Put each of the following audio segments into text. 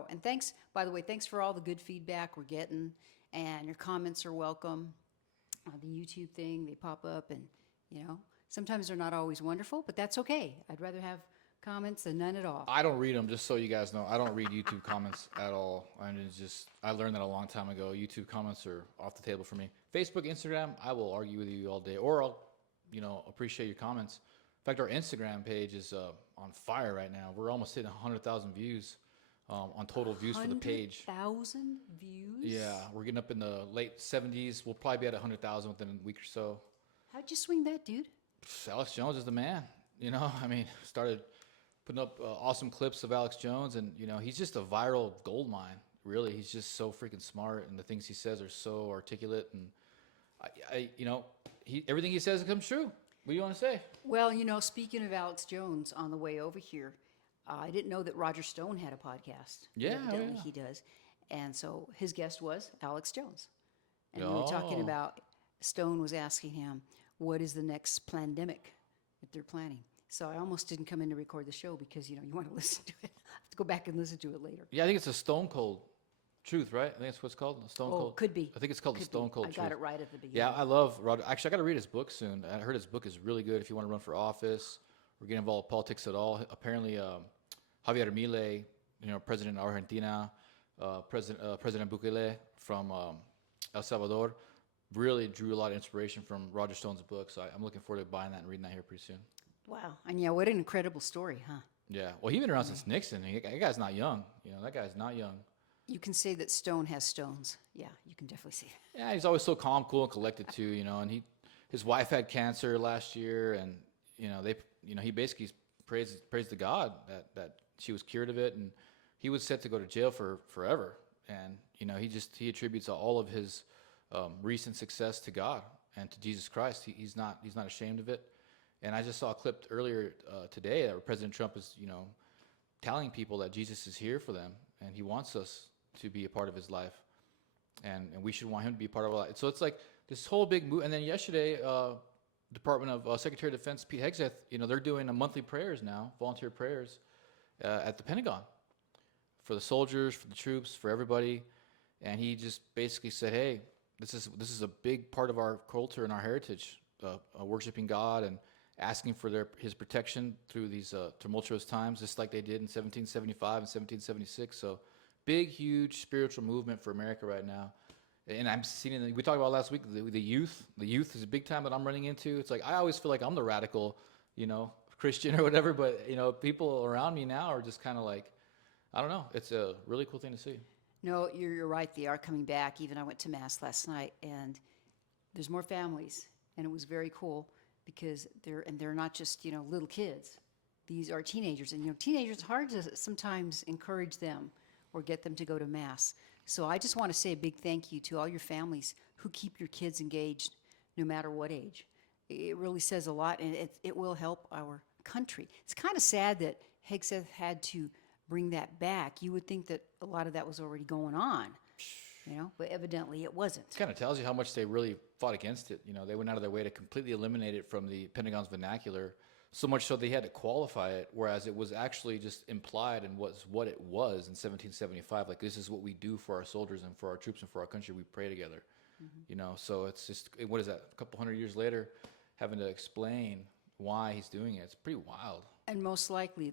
Oh, and thanks, by the way, thanks for all the good feedback we're getting, and your comments are welcome. The YouTube thing, they pop up, and, sometimes they're not always wonderful, but that's okay. I'd rather have comments than none at all. I don't read them, just so you guys know. I don't read YouTube comments at all. I learned that a long time ago. YouTube comments are off the table for me. Facebook, Instagram, I will argue with you all day, or I'll, appreciate your comments. In fact, our Instagram page is on fire right now. We're almost hitting 100,000 views on total views for the page. 100,000 views? Yeah, we're getting up in the late 70s. We'll probably be at 100,000 within a week or so. How'd you swing that, dude? Alex Jones is the man. Started putting up awesome clips of Alex Jones, and he's just a viral gold mine. Really, he's just so freaking smart, and the things he says are so articulate, and everything he says comes true. What do you want to say? Well, speaking of Alex Jones, on the way over here, I didn't know that Roger Stone had a podcast. Yeah, evidently yeah. he does, and so his guest was Alex Jones, and we were talking about. Stone was asking him, "What is the next pandemic that they're planning?" So I almost didn't come in to record the show because you want to listen to it. I have to go back and listen to it later. Yeah, I think it's a Stone Cold Truth, right? I think that's what it's called. Stone Cold. Could be. I think it's called the Stone Cold Truth. I got it right at the beginning. Yeah, I love Roger. Actually, I got to read his book soon. I heard his book is really good if you want to run for office or get involved with politics at all. Apparently, Javier Milei, president of Argentina, President Bukele from El Salvador, really drew a lot of inspiration from Roger Stone's book. So I'm looking forward to buying that and reading that here pretty soon. Wow. And what an incredible story, huh? Yeah. Well, he's been around since Nixon. That guy's not young. That guy's not young. You can say that Stone has stones. Yeah, you can definitely say that. Yeah, he's always so calm, cool, and collected too. And his wife had cancer last year, and he basically praised to God that she was cured of it, and he was set to go to jail for forever. And he attributes all of his recent success to God and to Jesus Christ. He's not ashamed of it. And I just saw a clip earlier today that President Trump is telling people that Jesus is here for them, and he wants us to be a part of his life, and we should want him to be a part of our life. So it's like this whole big move. And then yesterday, Department of Secretary of Defense Pete Hegseth, they're doing a monthly prayers now, volunteer prayers at the Pentagon for the soldiers, for the troops, for everybody. And he just basically said, hey, this is a big part of our culture and our heritage, worshiping God and asking for his protection through these tumultuous times, just like they did in 1775 and 1776. So big, huge spiritual movement for America right now. And I'm seeing, we talked about last week, the youth. The youth is a big time that I'm running into. It's like, I always feel like I'm the radical, Christian or whatever, but, people around me now are just kind of like, I don't know. It's a really cool thing to see. No, you're right. They are coming back. Even I went to Mass last night, and there's more families, and it was very cool because they're not just, little kids. These are teenagers, and, teenagers, it's hard to sometimes encourage them or get them to go to Mass. So I just want to say a big thank you to all your families who keep your kids engaged no matter what age. It really says a lot, and it will help our country. It's kind of sad that Hegseth had to bring that back. You would think that a lot of that was already going on, but evidently it wasn't. It kind of tells you how much they really fought against it. They went out of their way to completely eliminate it from the Pentagon's vernacular, so much so they had to qualify it, whereas it was actually just implied and was what it was in 1775. Like, this is what we do for our soldiers and for our troops and for our country. We pray together. So it's just, what is that, a couple hundred years later, having to explain why he's doing it. It's pretty wild. And most likely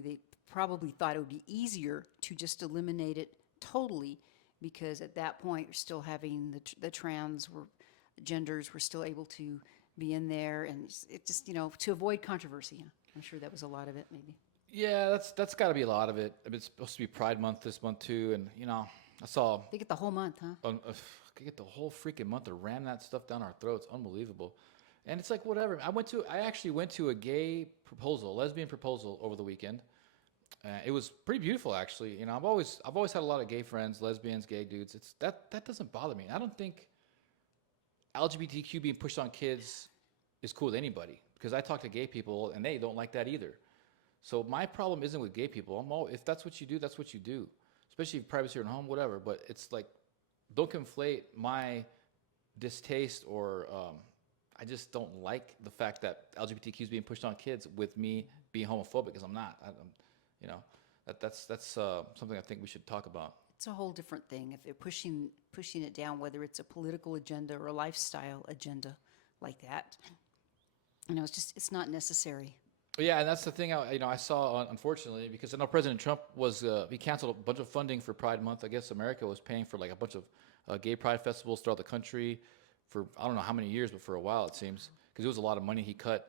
they probably thought it would be easier to just eliminate it totally, because at that point you're still having the genders were still able to be in there, and it just, to avoid controversy. I'm sure that was a lot of it, maybe. Yeah, that's got to be a lot of it. I mean, it's supposed to be Pride Month this month too, and I saw they get the whole month, huh? They get the whole freaking month to ram that stuff down our throats. Unbelievable. And it's like, whatever. I actually went to a gay proposal, lesbian proposal over the weekend. It was pretty beautiful, actually. I've always had a lot of gay friends, lesbians, gay dudes. That doesn't bother me. I don't think LGBTQ being pushed on kids is cool with anybody, because I talk to gay people and they don't like that either. So my problem isn't with gay people. If that's what you do, that's what you do. Especially if privacy at home, whatever. But it's like, don't conflate my distaste or I just don't like the fact that LGBTQ is being pushed on kids with me being homophobic, because I'm not. That's something I think we should talk about. It's a whole different thing if they're pushing it down, whether it's a political agenda or a lifestyle agenda like that. It's not necessary. Yeah, and that's the thing. I saw unfortunately, because I know President Trump was he canceled a bunch of funding for Pride Month. I guess America was paying for like a bunch of gay pride festivals throughout the country for I don't know how many years, but for a while it seems, because it was a lot of money he cut,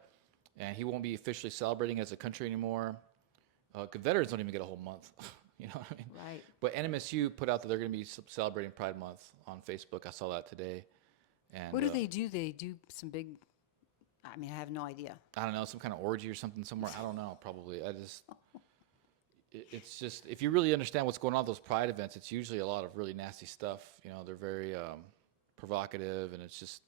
and he won't be officially celebrating as a country anymore. Veterans don't even get a whole month. You know what I mean? Right. But NMSU put out that they're going to be celebrating Pride Month on Facebook. I saw that today. And What do they do? They do some big. I mean, I have no idea. I don't know, some kind of orgy or something somewhere. I don't know. Probably. It's just, if you really understand what's going on at those Pride events, it's usually a lot of really nasty stuff. They're very provocative, and it's just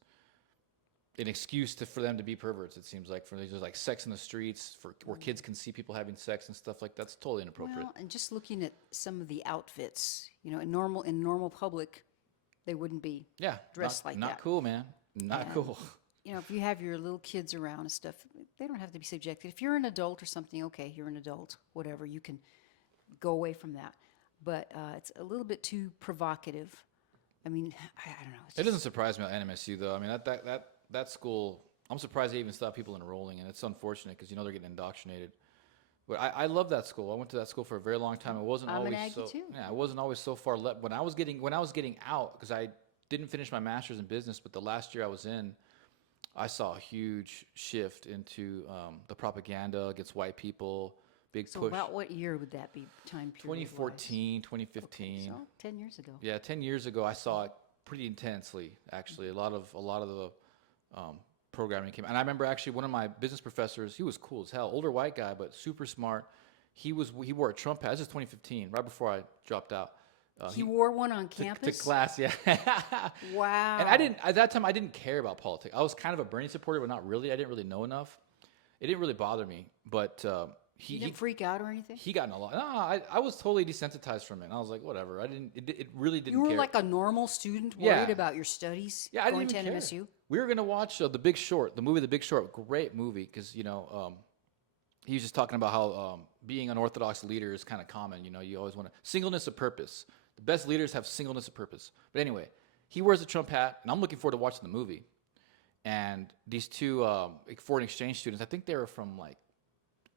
an excuse for them to be perverts. It seems like there's like sex in the streets where kids can see people having sex and stuff like that's totally inappropriate. Well, and just looking at some of the outfits, in normal public, they wouldn't be dressed like that. Not cool, man. Not cool. If you have your little kids around and stuff, they don't have to be subjected. If you're an adult or something, okay, you're an adult, whatever, you can go away from that. But it's a little bit too provocative. I mean, I don't know. It doesn't surprise me at NMSU though. I mean, that school, I'm surprised they even stopped people enrolling, and it's unfortunate because they're getting indoctrinated. But I love that school. I went to that school for a very long time. It wasn't I'm always an Aggie too. Yeah, it wasn't always so far left. When I was getting out, because I didn't finish my master's in business, but the last year I was in, I saw a huge shift into the propaganda against white people. Big So push. about what year would that be? Time period. 2014, 2015. Okay, so 10 years ago. Yeah, 10 years ago, I saw it pretty intensely. Actually, a lot of the programming came. And I remember actually one of my business professors. He was cool as hell, older white guy, but super smart. He wore a Trump hat. This is 2015, right before I dropped out. He wore one on campus? To class, yeah. Wow. And at that time, I didn't care about politics. I was kind of a Bernie supporter, but not really. I didn't really know enough. It didn't really bother me, but he didn't freak out or anything? He got in a lot. No, I was totally desensitized from it. And I was like, whatever. It really didn't. You were care. like a normal student worried about your studies. Yeah, I going didn't to even NMSU. care. We were gonna watch The Big Short, the movie The Big Short. Great movie, because he was just talking about how being an Orthodox leader is kind of common. You always want to singleness of purpose. The best leaders have singleness of purpose. But anyway, he wears a Trump hat, and I'm looking forward to watching the movie. And these two foreign exchange students, I think they were from like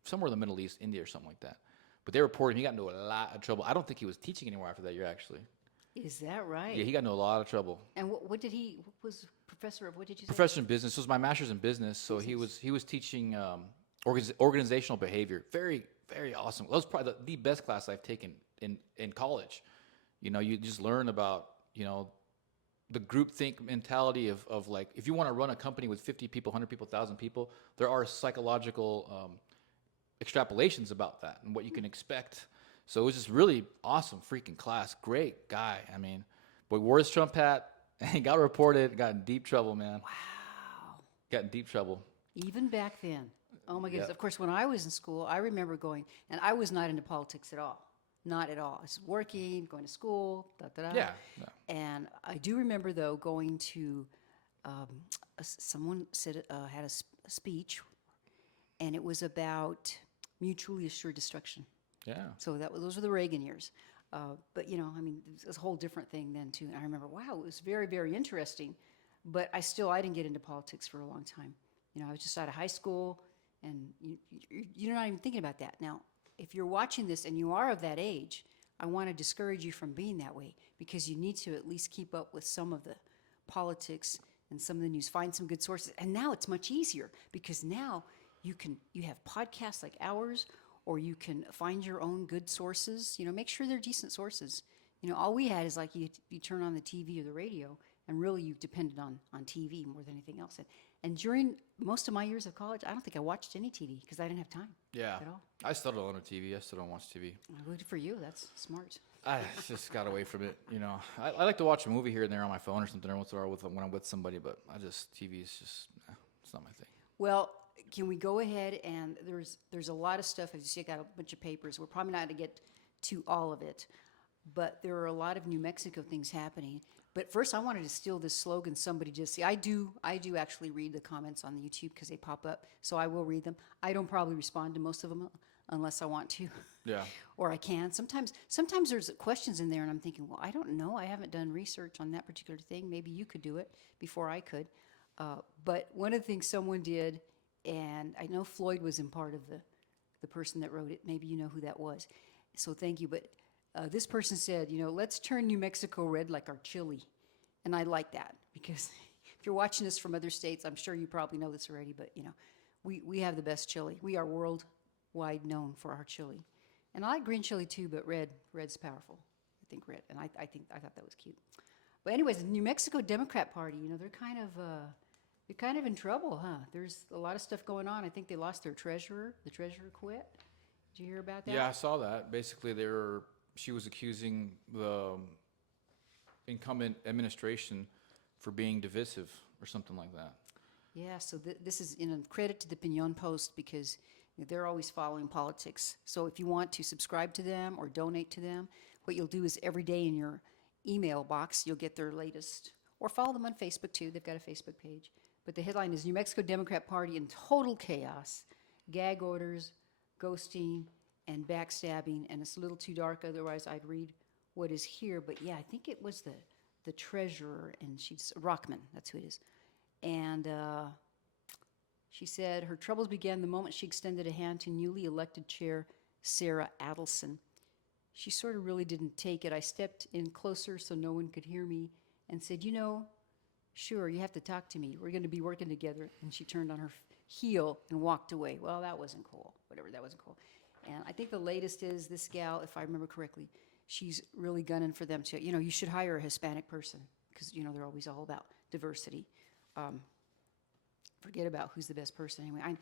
somewhere in the Middle East, India or something like that. But they reported he got into a lot of trouble. I don't think he was teaching anymore after that year, actually. Is that right? Yeah, he got into a lot of trouble. And what was professor of, what did you say? Professor in business. This was my master's in business. So he was teaching organizational behavior. Very, very awesome. That was probably the best class I've taken in college. You just learn about, the groupthink mentality of like, if you want to run a company with 50 people, 100 people, 1,000 people, there are psychological extrapolations about that and what you can expect. So it was just really awesome freaking class. Great guy. I mean, but wore his Trump hat and he got reported, got in deep trouble, man. Wow. Got in deep trouble. Even back then. Oh my goodness. Yeah. Of course, when I was in school, I remember going, and I was not into politics at all. Not at all. I was working, going to school, Yeah. No. And I do remember, though, going to, someone had a speech, and it was about mutually assured destruction. Yeah. So those were the Reagan years. But, it was a whole different thing then, too. And I remember, wow, it was very, very interesting. But I didn't get into politics for a long time. I was just out of high school, and you're not even thinking about that. Now, if you're watching this and you are of that age, I want to discourage you from being that way, because you need to at least keep up with some of the politics and some of the news. Find some good sources. And now it's much easier, because now you have podcasts like ours, or you can find your own good sources. Make sure they're decent sources. All we had is like you turn on the TV or the radio, and really you depended on TV more than anything else. And during most of my years of college, I don't think I watched any TV because I didn't have time. Yeah. At all. I still don't own a TV. I still don't watch TV. Good for you. That's smart. I just got away from it. I like to watch a movie here and there on my phone or something, or once in a while when I'm with somebody, but TV is just, it's not my thing. Well, can we go ahead, and there's a lot of stuff. As you see, I got a bunch of papers. We're probably not going to get to all of it, but there are a lot of New Mexico things happening. But first, I wanted to steal this slogan somebody just see. I do actually read the comments on the YouTube because they pop up, so I will read them. I don't probably respond to most of them, unless I want to. Yeah. Or I can. Sometimes there's questions in there and I'm thinking, well, I don't know. I haven't done research on that particular thing. Maybe you could do it before I could. But one of the things someone did, and I know Floyd was in part of the person that wrote it. Maybe you know who that was. So thank you. But this person said, let's turn New Mexico red like our chili. And I like that because if you're watching this from other states, I'm sure you probably know this already, but we have the best chili. We are worldwide known for our chili. And I like green chili too, but red's powerful. I think red. And I thought that was cute. But anyways, the New Mexico Democrat Party, they're kind of in trouble, huh? There's a lot of stuff going on. I think they lost their treasurer. The treasurer quit. Did you hear about that? Yeah, I saw that. Basically, she was accusing the incumbent administration for being divisive or something like that. Yeah, so this is in credit to the Piñon Post because they're always following politics. So if you want to subscribe to them or donate to them, what you'll do is every day in your email box, you'll get their latest, or follow them on Facebook too. They've got a Facebook page. But the headline is New Mexico Democrat Party in total chaos, gag orders, ghosting, and backstabbing. And it's a little too dark, otherwise I'd read what is here. But yeah, I think it was the treasurer, and she's Rockman, that's who it is. And she said her troubles began the moment she extended a hand to newly elected chair Sarah Adelson. She sort of really didn't take it. I stepped in closer so no one could hear me and said, sure, you have to talk to me. We're going to be working together. And she turned on her heel and walked away. Well, that wasn't cool. Whatever, that wasn't cool. And I think the latest is this gal, if I remember correctly, she's really gunning for them to, you should hire a Hispanic person because, they're always all about diversity. Forget about who's the best person anyway.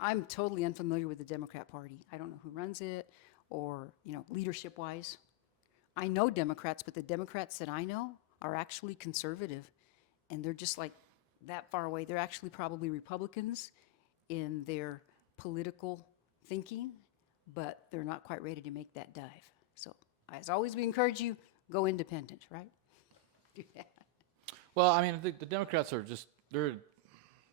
I'm totally unfamiliar with the Democrat Party. I don't know who runs it or, leadership-wise. I know Democrats, but the Democrats that I know are actually conservative, and they're just like that far away. They're actually probably Republicans in their political thinking, but they're not quite ready to make that dive. So, as always, we encourage you, go independent, right? Do that. Well, I mean, the Democrats are just, they're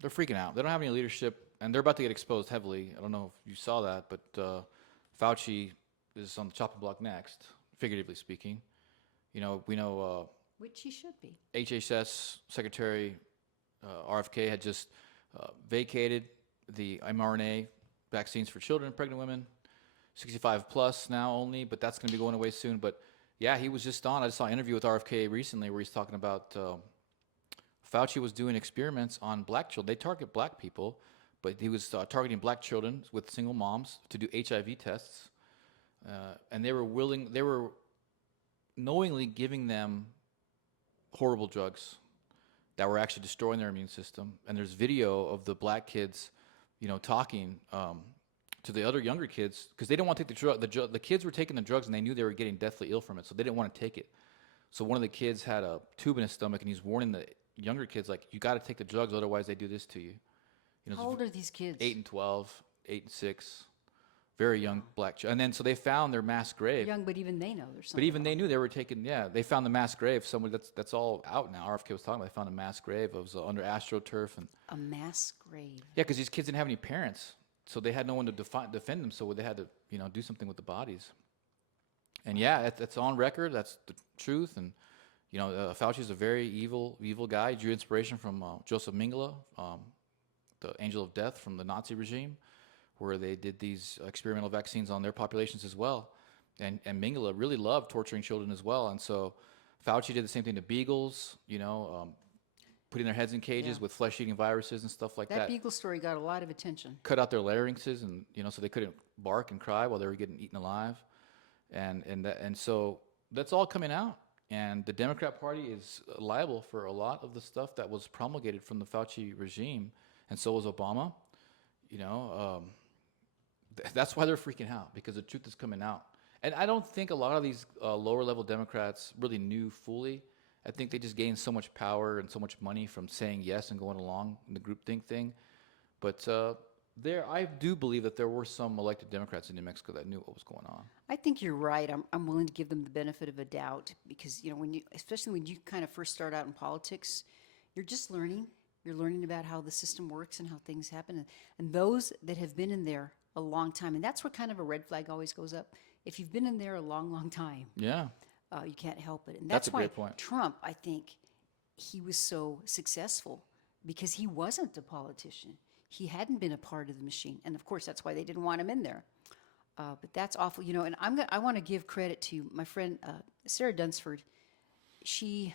freaking out. They don't have any leadership, and they're about to get exposed heavily. I don't know if you saw that, but Fauci is on the chopping block next, figuratively speaking. We know Which he should be. HHS Secretary RFK had just vacated the mRNA vaccines for children, pregnant women, 65 plus now only, but that's going to be going away soon. But yeah, he was just on. I just saw an interview with RFK recently where he's talking about Fauci was doing experiments on black children. They target black people, but he was targeting black children with single moms to do HIV tests. And they were knowingly giving them horrible drugs that were actually destroying their immune system. And there's video of the black kids, talking to the other younger kids because they didn't want to take the drug. The kids were taking the drugs and they knew they were getting deathly ill from it, so they didn't want to take it. So one of the kids had a tube in his stomach, and he's warning the younger kids, like, you got to take the drugs, otherwise they do this to you. How old are these kids? 8 and 12, 8 and 6. Very young black children. And then so they found their mass grave. Young, but even they know there's something. But even they knew they were taking, they found the mass grave. Somebody that's all out now. RFK was talking about, they found a mass grave. It was under AstroTurf. And a mass grave. Yeah, because these kids didn't have any parents. So they had no one to defend them. So they had to, do something with the bodies. And yeah, that's on record. That's the truth. And, Fauci's a very evil guy. He drew inspiration from Joseph Mengele, the angel of death from the Nazi regime, where they did these experimental vaccines on their populations as well. And Mengele really loved torturing children as well. And so Fauci did the same thing to beagles, putting their heads in cages with flesh-eating viruses and stuff like that. That beagle story got a lot of attention. Cut out their larynxes, and so they couldn't bark and cry while they were getting eaten alive. And so that's all coming out. And the Democrat Party is liable for a lot of the stuff that was promulgated from the Fauci regime, and so was Obama. That's why they're freaking out, because the truth is coming out. And I don't think a lot of these lower-level Democrats really knew fully. I think they just gained so much power and so much money from saying yes and going along in the groupthink thing. But I do believe that there were some elected Democrats in New Mexico that knew what was going on. I think you're right. I'm willing to give them the benefit of a doubt because, especially when you kind of first start out in politics, you're just learning. You're learning about how the system works and how things happen. And those that have been in there a long time. And that's where kind of a red flag always goes up. If you've been in there a long, long time, Yeah. you can't help it. And That's that's a why great point. Trump, I think, he was so successful because he wasn't a politician. He hadn't been a part of the machine. And of course, that's why they didn't want him in there. But that's awful, you know. And I want to give credit to my friend Sarah Dunsford. She's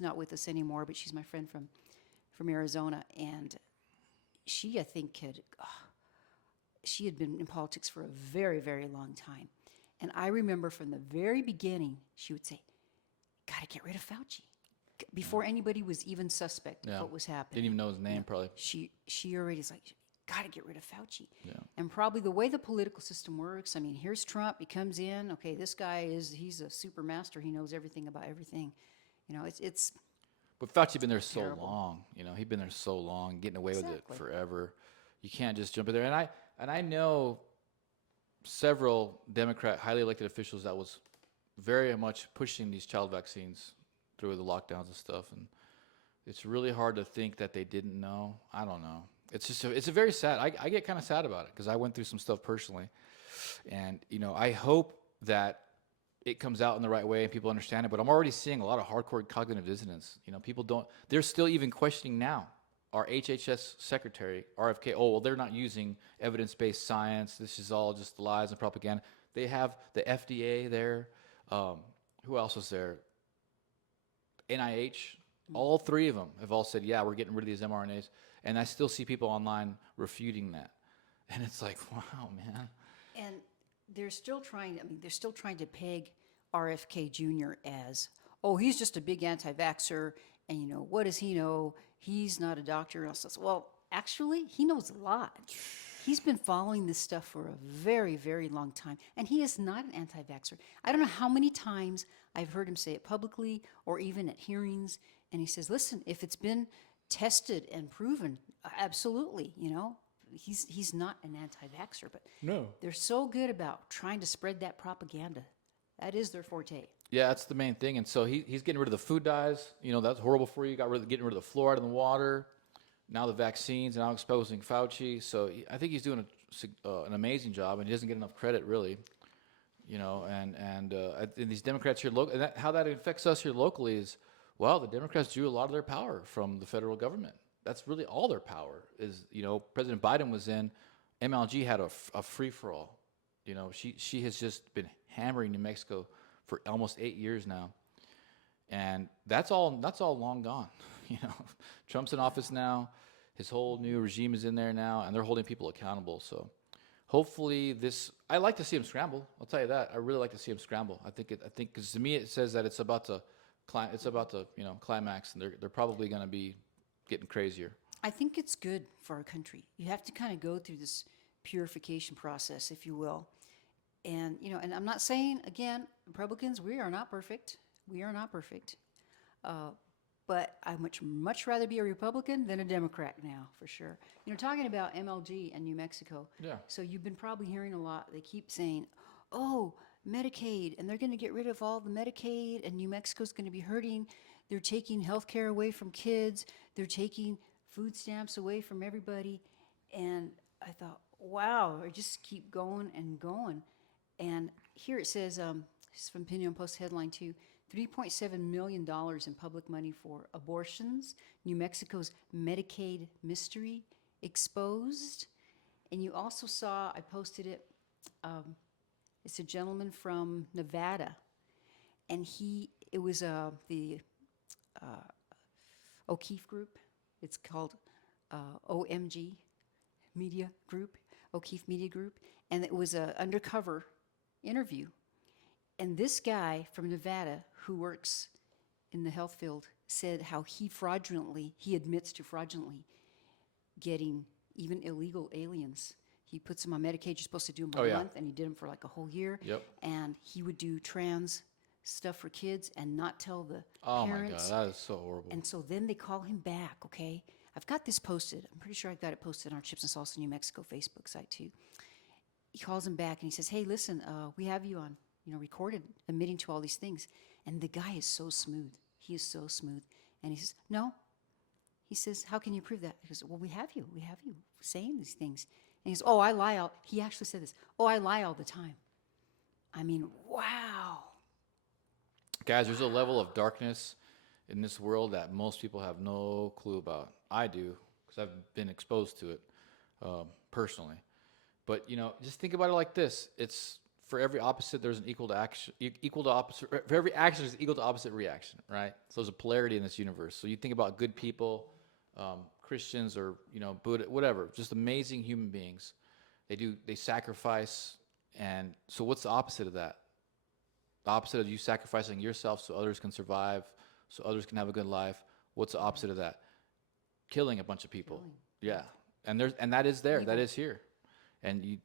not with us anymore, but she's my friend from Arizona, and she, I think, she had been in politics for a very, very long time. And I remember from the very beginning, she would say, "Gotta get rid of Fauci," before anybody was even suspect of what was happening. Didn't even know his name, probably. She already is like, "Gotta get rid of Fauci." Yeah. And probably the way the political system works, I mean, here's Trump, he comes in, okay, this guy he's a super master, he knows everything about everything. You know, it's But Fauci's been there so terrible. long. You know, he's been there so long, getting away with it Exactly. forever. You can't just jump in there. And I know several Democrat highly elected officials that was very much pushing these child vaccines through the lockdowns and stuff. And it's really hard to think that they didn't know. I don't know. It's just it's a very sad. I get kind of sad about it because I went through some stuff personally, and you know I hope that it comes out in the right way and people understand it. But I'm already seeing a lot of hardcore cognitive dissonance. You know, people don't. They're still even questioning now. Our HHS secretary, RFK. Oh well, they're not using evidence-based science. This is all just lies and propaganda. They have the FDA there. Who else was there? NIH. All three of them have all said, yeah, we're getting rid of these mRNAs. And I still see people online refuting that. And it's like, wow, man. and they're still trying to peg RFK Jr. as, oh, he's just a big anti-vaxxer, and you know, what does he know? He's not a doctor. And all sorts. Well, actually, he knows a lot. He's been following this stuff for a very, very long time, and he is not an anti-vaxxer. I don't know how many times I've heard him say it publicly or even at hearings, and he says, listen, if it's been tested and proven, absolutely, you know, he's not an anti-vaxxer, but No. they're so good about trying to spread that propaganda. That is their forte. Yeah, that's the main thing. And so he's getting rid of the food dyes. You know, that's horrible for you. Getting rid of the fluoride in the water. Now the vaccines, and now exposing Fauci. So I think he's doing an amazing job, and he doesn't get enough credit, really. You know, and these Democrats here, and how that affects us here locally is, well, the Democrats drew a lot of their power from the federal government. That's really all their power is. You know, President Biden was in, MLG had a free for all. You know, she has just been hammering New Mexico for almost 8 years now, and that's all long gone. You know, Trump's in office now. His whole new regime is in there now, and they're holding people accountable. So hopefully I like to see him scramble. I'll tell you that. I really like to see him scramble. I think because to me it says that it's about to climax, and they're probably going to be getting crazier. I think it's good for our country. You have to kind of go through this purification process, if you will. And, you know, and I'm not saying, again, Republicans, we are not perfect. We are not perfect. But I much rather be a Republican than a Democrat now, for sure. You know, talking about MLG and New Mexico. Yeah. So you've been probably hearing a lot. They keep saying, oh, Medicaid, and they're going to get rid of all the Medicaid, and New Mexico's going to be hurting. They're taking health care away from kids. They're taking food stamps away from everybody. And I thought, wow, they just keep going and going. And here it says, it's from Opinion Post headline too, $3.7 million in public money for abortions. New Mexico's Medicaid mystery exposed. And you also saw, I posted it, it's a gentleman from Nevada. And it was the O'Keefe Group. It's called OMG Media Group, O'Keefe Media Group. And it was an undercover interview. And this guy from Nevada who works in the health field said how he admits to fraudulently getting even illegal aliens. He puts them on Medicaid. You're supposed to do them a month, and he did them for like a whole year. Yep. And he would do trans stuff for kids and not tell the Oh parents. my God, that is so horrible. And so then they call him back, okay? I've got this posted. I'm pretty sure I got it posted on our Chips and Salsa New Mexico Facebook site too. He calls him back and he says, hey, listen, we have you on, recorded, admitting to all these things. And the guy is so smooth. He is so smooth. And he says, no. He says, how can you prove that? He goes, well, we have you. We have you saying these things. And he says, oh, I lie all, he actually said this, oh, I lie all the time. I mean, wow. Guys, there's a level of darkness in this world that most people have no clue about. I do, because I've been exposed to it personally. But, just think about it like this. It's for every opposite, there's an equal to action, equal to opposite. For every action, there's equal to opposite reaction, right? So there's a polarity in this universe. So you think about good people, Christians or, Buddha, whatever, just amazing human beings. They sacrifice. And so what's the opposite of that? The opposite of you sacrificing yourself so others can survive, so others can have a good life. What's the opposite of that? Killing a bunch of people. Yeah. And that is there. That is here. And you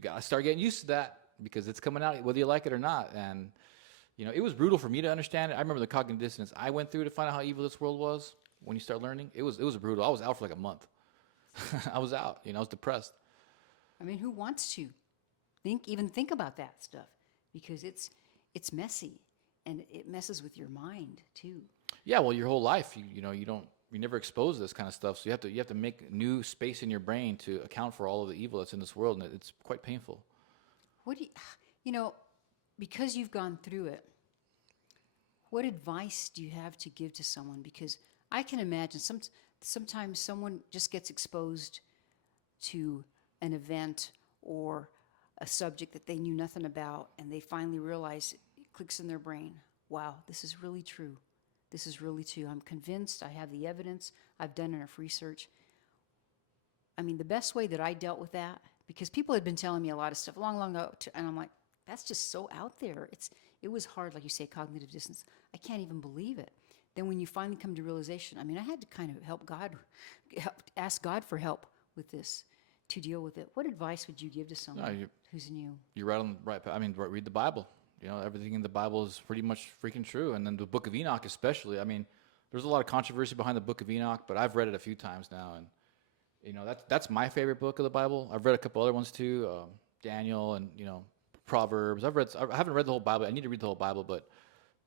got to start getting used to that because it's coming out whether you like it or not. And it was brutal for me to understand it. I remember the cognitive dissonance I went through to find out how evil this world was. When you start learning, it was brutal. I was out for like a month. I was out. I was depressed. I mean, who wants to even think about that stuff? Because it's messy and it messes with your mind too. Yeah, well, your whole life, you never expose this kind of stuff, so you have to make new space in your brain to account for all of the evil that's in this world, and it's quite painful. What do because you've gone through it, what advice do you have to give to someone? Because I can imagine sometimes someone just gets exposed to an event or a subject that they knew nothing about, and they finally realize it clicks in their brain. Wow, this is really true. This is really true. I'm convinced. I have the evidence. I've done enough research. I mean, the best way that I dealt with that, because people had been telling me a lot of stuff long ago, and I'm like, that's just so out there. It was hard, like you say, cognitive dissonance. I can't even believe it. Then when you finally come to realization, I mean, I had to kind of ask God for help with this to deal with it. What advice would you give to someone who's new? You're right on the right path. I mean, read the Bible. Everything in the Bible is pretty much freaking true. And then the Book of Enoch especially. I mean, there's a lot of controversy behind the Book of Enoch, but I've read it a few times now. And, that's my favorite book of the Bible. I've read a couple other ones too, Daniel and, Proverbs. I haven't read the whole Bible. I need to read the whole Bible, but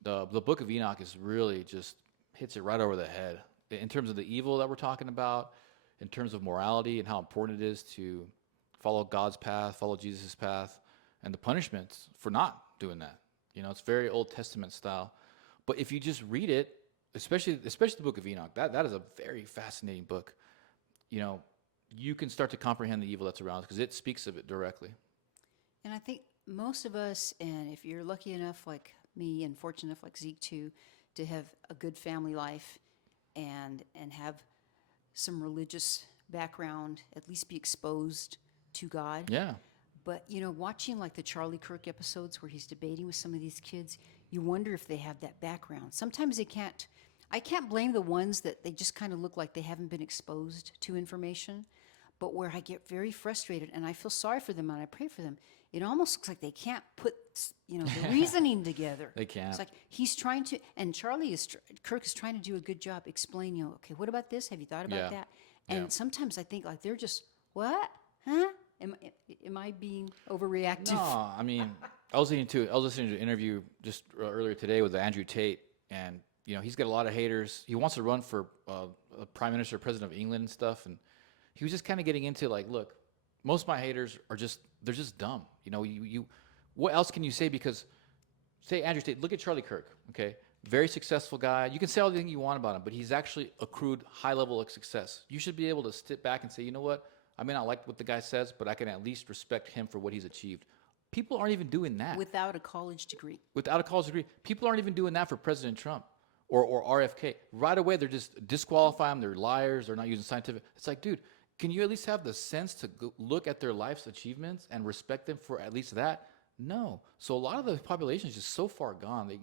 the Book of Enoch is really just hits it right over the head in terms of the evil that we're talking about, in terms of morality and how important it is to follow God's path, follow Jesus' path, and the punishments for not doing that. It's very Old Testament style. But if you just read it, especially the Book of Enoch, that is a very fascinating book. You can start to comprehend the evil that's around because it speaks of it directly. And I think most of us, and if you're lucky enough like me and fortunate enough like Zeke too, to have a good family life and have some religious background, at least be exposed to God. Yeah. But, watching like the Charlie Kirk episodes where he's debating with some of these kids, you wonder if they have that background. Sometimes they can't. I can't blame the ones that they just kind of look like they haven't been exposed to information, but where I get very frustrated and I feel sorry for them and I pray for them, it almost looks like they can't put, the reasoning together. They can't. It's like he's trying to, and Kirk is trying to do a good job explaining, okay, what about this? Have you thought about that? And sometimes I think like they're just, what? Huh? Am I being overreactive? No, I mean, I was listening to an interview just earlier today with Andrew Tate, and he's got a lot of haters. He wants to run for prime minister, president of England and stuff, and he was just kind of getting into like, look, most of my haters they're just dumb. What else can you say? Because say Andrew Tate, look at Charlie Kirk, okay, very successful guy. You can say all the things you want about him, but he's actually accrued high level of success. You should be able to sit back and say, you know what? I may not like what the guy says, but I can at least respect him for what he's achieved. People aren't even doing that. Without a college degree. Without a college degree. People aren't even doing that for President Trump or RFK. Right away, they're just disqualifying them. They're liars. They're not using scientific. It's like, dude, can you at least have the sense to look at their life's achievements and respect them for at least that? No. So a lot of the population is just so far gone that,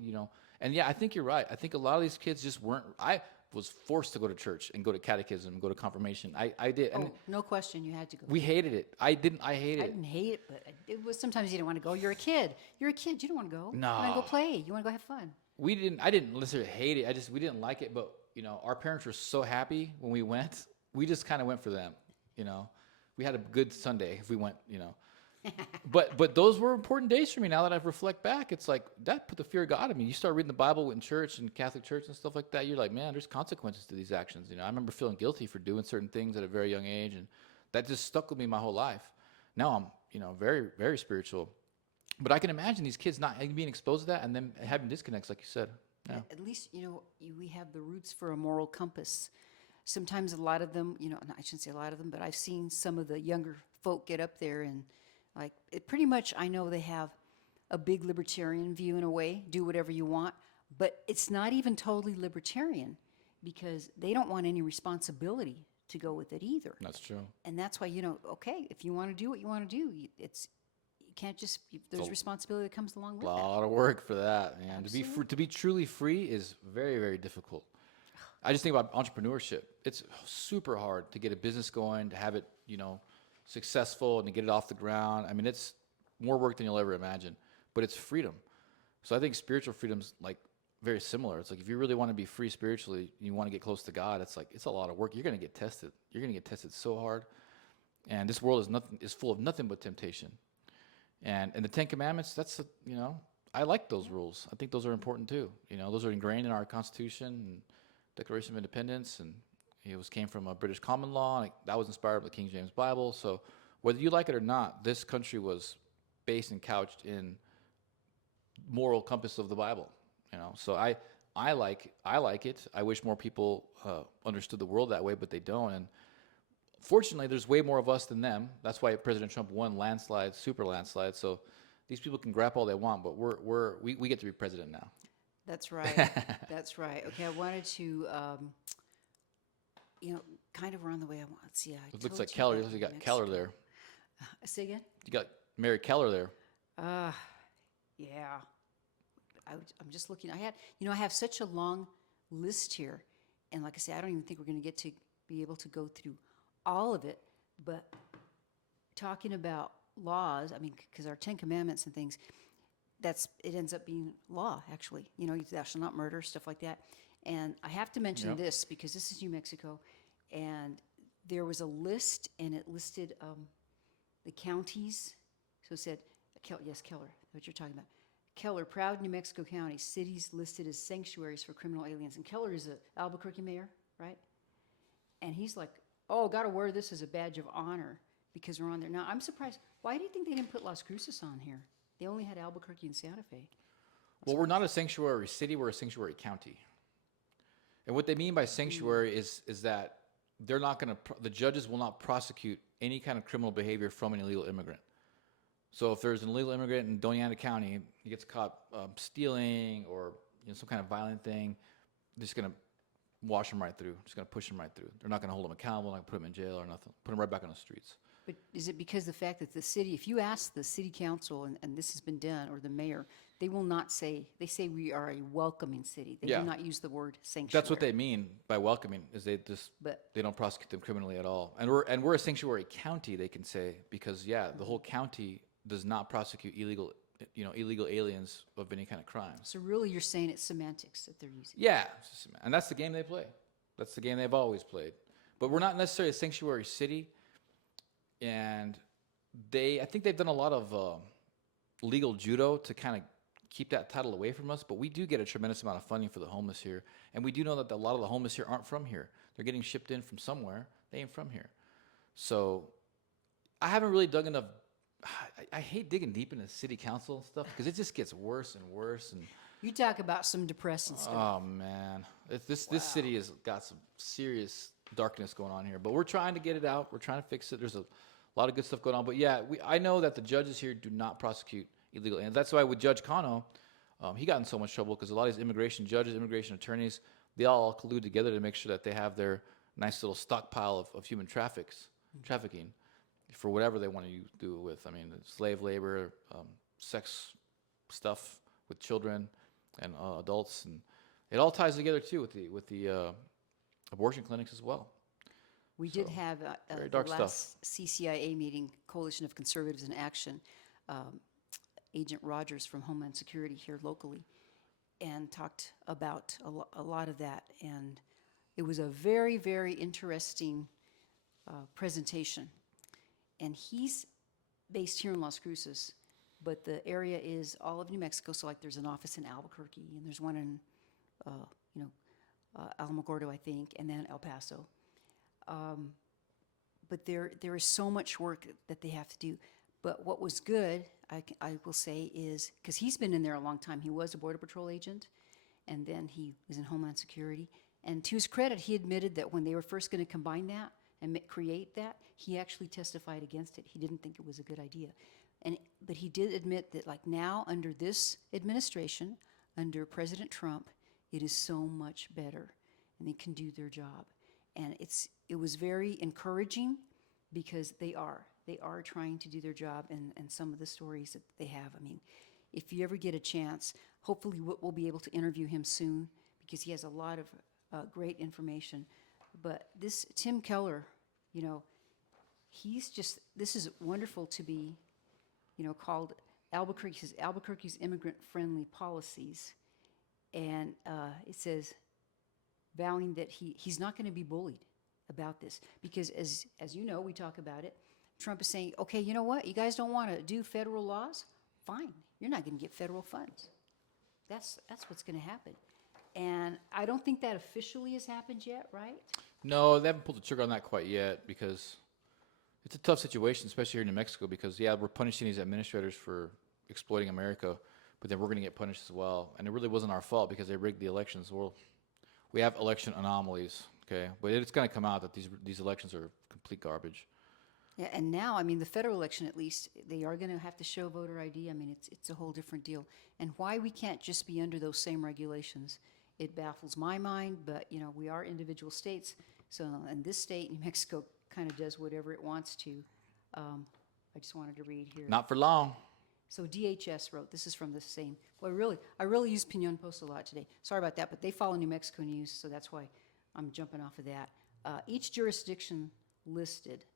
and yeah, I think you're right. I think a lot of these kids just weren't, I was forced to go to church and go to catechism and go to confirmation. I did. And no question, you had to go. We hated it. I hated it. I didn't hate it, but it was sometimes you didn't want to go. You're a kid. You don't want to go. No. You want to go play. You want to go have fun. I didn't necessarily hate it. We didn't like it, but, our parents were so happy when we went. We just kind of went for them, We had a good Sunday if we went, But those were important days for me. Now that I reflect back, it's like that put the fear of God in me. You start reading the Bible in church and Catholic church and stuff like that. You're like, man, there's consequences to these actions. I remember feeling guilty for doing certain things at a very young age, and that just stuck with me my whole life. Now I'm, very, very spiritual. But I can imagine these kids not being exposed to that and then having disconnects, like you said. Yeah. At least, we have the roots for a moral compass. Sometimes a lot of them, I shouldn't say a lot of them, but I've seen some of the younger folk get up there and like it pretty much, I know they have a big libertarian view in a way, do whatever you want, but it's not even totally libertarian because they don't want any responsibility to go with it either. That's true. And that's why, okay, if you want to do what you want to do, you can't just, there's responsibility that comes along with A that. lot of work for that, man. Absolutely. To be truly free is very, very difficult. I just think about entrepreneurship. It's super hard to get a business going, to have it, successful and to get it off the ground. I mean, it's more work than you'll ever imagine, but it's freedom. So I think spiritual freedom's like very similar. It's like if you really want to be free spiritually, you want to get close to God, it's like it's a lot of work. You're going to get tested. You're going to get tested so hard. And this world is full of nothing but temptation. And the 10 Commandments, I like those rules. I think those are important too. Those are ingrained in our Constitution and Declaration of Independence, and came from a British common law. And that was inspired by the King James Bible. So whether you like it or not, this country was based and couched in moral compass of the Bible. So I like it. I wish more people understood the world that way, but they don't. And fortunately, there's way more of us than them. That's why President Trump won landslide, super landslide. So these people can grab all they want, but we get to be president now. That's right. That's right. Okay, I wanted to, kind of run the way I want. Let's see. It looks like Keller. You got Keller there. Say again? You got Mary Keller there. Yeah. I'm just looking. I have such a long list here, and like I say, I don't even think we're going to get to be able to go through all of it. But talking about laws, I mean, because our 10 Commandments and things, it ends up being law, actually. Thou shalt not murder, stuff like that. And I have to mention this because this is New Mexico, and there was a list, and it listed the counties. So it said, yes, Keller, what you're talking about. Keller, proud New Mexico County, cities listed as sanctuaries for criminal aliens. And Keller is the Albuquerque mayor, right? And he's like, oh, got to wear this as a badge of honor because we're on there. Now, I'm surprised. Why do you think they didn't put Las Cruces on here? They only had Albuquerque and Santa Fe. Well, we're not a sanctuary city. We're a sanctuary county. And what they mean by sanctuary is that they're not going to, the judges will not prosecute any kind of criminal behavior from an illegal immigrant. So if there's an illegal immigrant in Doña Ana County, he gets caught stealing or some kind of violent thing, they're just going to wash him right through, just going to push him right through. They're not going to hold him accountable, not going to put him in jail or nothing, put him right back on the streets. But is it because the fact that the city, if you ask the city council, and this has been done, or the mayor, they will not say, they say we are a welcoming city. They do not use the word sanctuary. That's what they mean by welcoming, is they don't prosecute them criminally at all. And we're a sanctuary county, they can say, because the whole county does not prosecute illegal aliens of any kind of crime. So really you're saying it's semantics that they're using. Yeah, and that's the game they play. That's the game they've always played. But we're not necessarily a sanctuary city, and I think they've done a lot of legal judo to kind of keep that title away from us, but we do get a tremendous amount of funding for the homeless here, and we do know that a lot of the homeless here aren't from here. They're getting shipped in from somewhere. They ain't from here. So I haven't really dug enough. I hate digging deep into city council and stuff because it just gets worse and worse. And you talk about some depressing stuff. Oh man, this city has got some serious darkness going on here. But we're trying to get it out. We're trying to fix it. There's a lot of good stuff going on. But I know that the judges here do not prosecute illegal aliens. That's why with Judge Cano, he got in so much trouble because a lot of these immigration judges, immigration attorneys, they all collude together to make sure that they have their nice little stockpile of human trafficking. For whatever they want to do it with. I mean, slave labor, sex stuff with children and adults, and it all ties together too with the abortion clinics as well. We did have the last CCIA meeting, Coalition of Conservatives in Action, Agent Rogers from Homeland Security here locally, and talked about a lot of that. And it was a very, very interesting presentation. And he's based here in Las Cruces, but the area is all of New Mexico. So like there's an office in Albuquerque, and there's one in, Alamogordo, I think, and then El Paso. but there is so much work that they have to do. But what was good, I will say, is because he's been in there a long time. He was a Border Patrol agent, and then he was in Homeland Security. And to his credit, he admitted that when they were first going to combine that and create that, he actually testified against it. He didn't think it was a good idea. But he did admit that, like, now under this administration, under President Trump, it is so much better, and they can do their job. And it was very encouraging because they are trying to do their job, and some of the stories that they have. I mean, if you ever get a chance, hopefully we'll be able to interview him soon because he has a lot of great information. But this Tim Keller, you know, this is wonderful to be, you know, called Albuquerque's immigrant-friendly policies. And it says, vowing that he's not going to be bullied about this. Because as you know, we talk about it, Trump is saying, okay, you know what? You guys don't want to do federal laws? Fine. You're not going to get federal funds. That's what's going to happen. And I don't think that officially has happened yet, right? No, they haven't pulled the trigger on that quite yet because it's a tough situation, especially here in New Mexico, because, yeah, we're punishing these administrators for exploiting America, but then we're going to get punished as well. And it really wasn't our fault because they rigged the elections. Well, we have election anomalies, okay? But it's going to come out that these elections are complete garbage. Yeah, and now, I mean, the federal election, at least, they are going to have to show voter ID. I mean, it's a whole different deal. And why we can't just be under those same regulations, it baffles my mind, but, you know, we are individual states. So, and this state, New Mexico, kind of does whatever it wants to. I just wanted to read here. Not for long. So DHS wrote, this is from the same, well, I really use Pinon Post a lot today. Sorry about that, but they follow New Mexico news, so that's why I'm jumping off of that. Each jurisdiction listed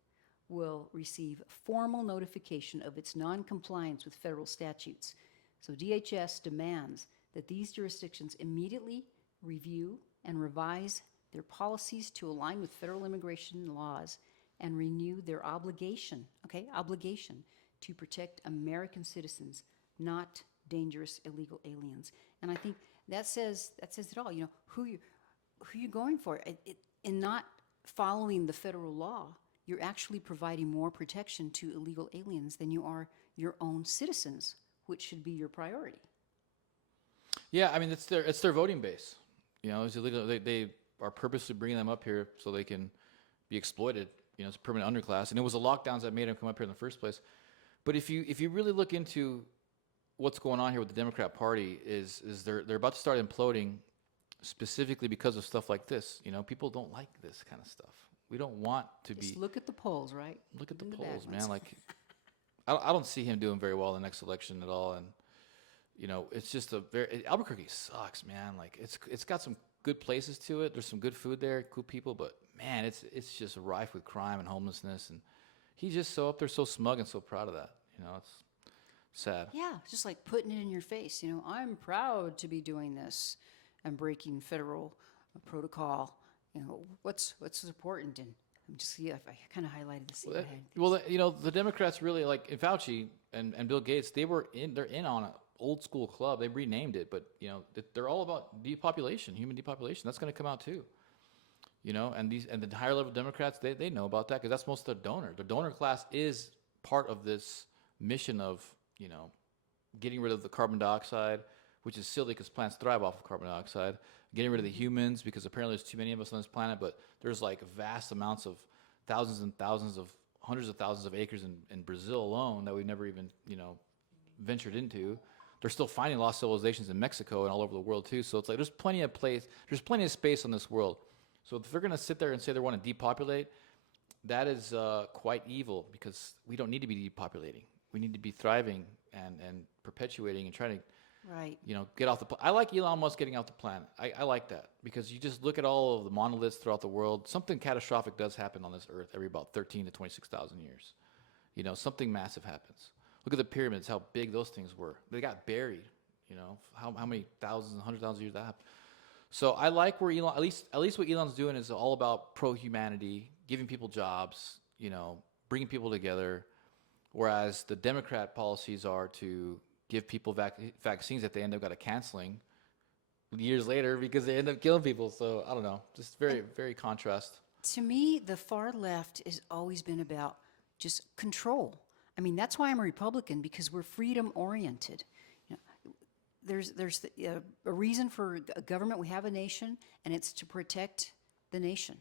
will receive formal notification of its non-compliance with federal statutes. So DHS demands that these jurisdictions immediately review and revise their policies to align with federal immigration laws and renew their obligation to protect American citizens, not dangerous illegal aliens. And I think that says it all. You know, who you going for? In not following the federal law, you're actually providing more protection to illegal aliens than you are your own citizens, which should be your priority. Yeah, I mean, it's their voting base. You know, it's illegal. They are purposely bringing them up here so they can be exploited. You know, it's a permanent underclass, and it was the lockdowns that made them come up here in the first place. But if you really look into what's going on here with the Democrat Party, is they're about to start imploding, specifically because of stuff like this. You know, people don't like this kind of stuff. We don't want to Just be. look at the polls, right? Look at the Even polls, bad man. ones. Like, I don't see him doing very well in the next election at all. And you know, it's just Albuquerque sucks, man. Like, it's got some good places to it. There's some good food there, cool people, but man, it's just rife with crime and homelessness. And he's just so up there, so smug and so proud of that. You know, it's sad. Yeah, it's just like putting it in your face. You know, I'm proud to be doing this and breaking federal protocol. You know, what's important? And I'm just, yeah, I kind of highlighted this. You know, the Democrats really, like, in Fauci and Bill Gates, they're in on an old school club. They renamed it, but you know, they're all about depopulation, human depopulation. That's going to come out too. You know, and the higher level Democrats, they know about that because that's most of the donor. The donor class is part of this mission of, you know, getting rid of the carbon dioxide, which is silly because plants thrive off of carbon dioxide, getting rid of the humans because apparently there's too many of us on this planet, but there's like vast amounts of thousands and thousands of hundreds of thousands of acres in Brazil alone that we've never even, you know, ventured into. They're still finding lost civilizations in Mexico and all over the world too. So it's like there's plenty of space on this world. So if they're going to sit there and say they want to depopulate, that is quite evil because we don't need to be depopulating. We need to be thriving and perpetuating and trying to, Right. you know, get off the planet. I like Elon Musk getting off the planet. I like that because you just look at all of the monoliths throughout the world. Something catastrophic does happen on this earth every about 13 to 26,000 years. You know, something massive happens. Look at the pyramids, how big those things were. They got buried, you know, how many thousands and hundreds of thousands of years that happened. So I like where Elon, at least what Elon's doing is all about pro-humanity, giving people jobs, you know, bringing people together, whereas the Democrat policies are to give people vaccines that they end up canceling years later because they end up killing people. So I don't know, just very, very contrast. To me, the far left has always been about just control. I mean, that's why I'm a Republican, because we're freedom oriented. You know, a reason for a government. We have a nation, and it's to protect the nation,